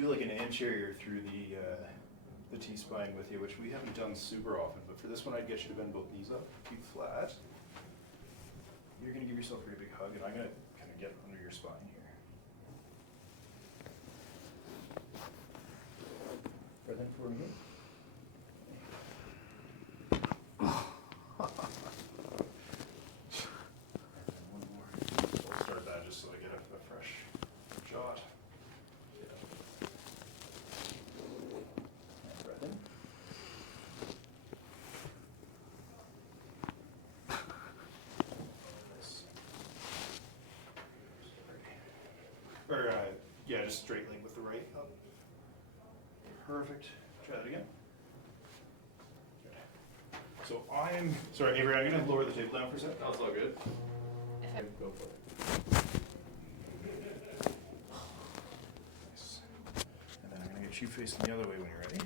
do like an anterior through the T-spine with you, which we haven't done super often, but for this one I'd get you to bend both knees up, keep flat. You're gonna give yourself a great big hug, and I'm gonna kind of get under your spine here. Breath in for me. One more. So I'll start that just so I get a fresh shot. And breath in. Nice. Or, yeah, just straight leg with the right up. Perfect. Try that again. Good. So sorry, Avery, I'm gonna lower the table down for a sec. That's all good. Go for it. Nice. And then I'm gonna get you facing the other way when you're ready.